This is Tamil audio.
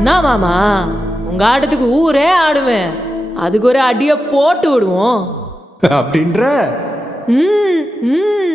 என்ன மாமா, உங்க ஆட்டத்துக்கு ஊரே ஆடுவேன். அதுக்கு ஒரு அடியை போட்டு விடுவோம் அப்படின்ற ம் ம்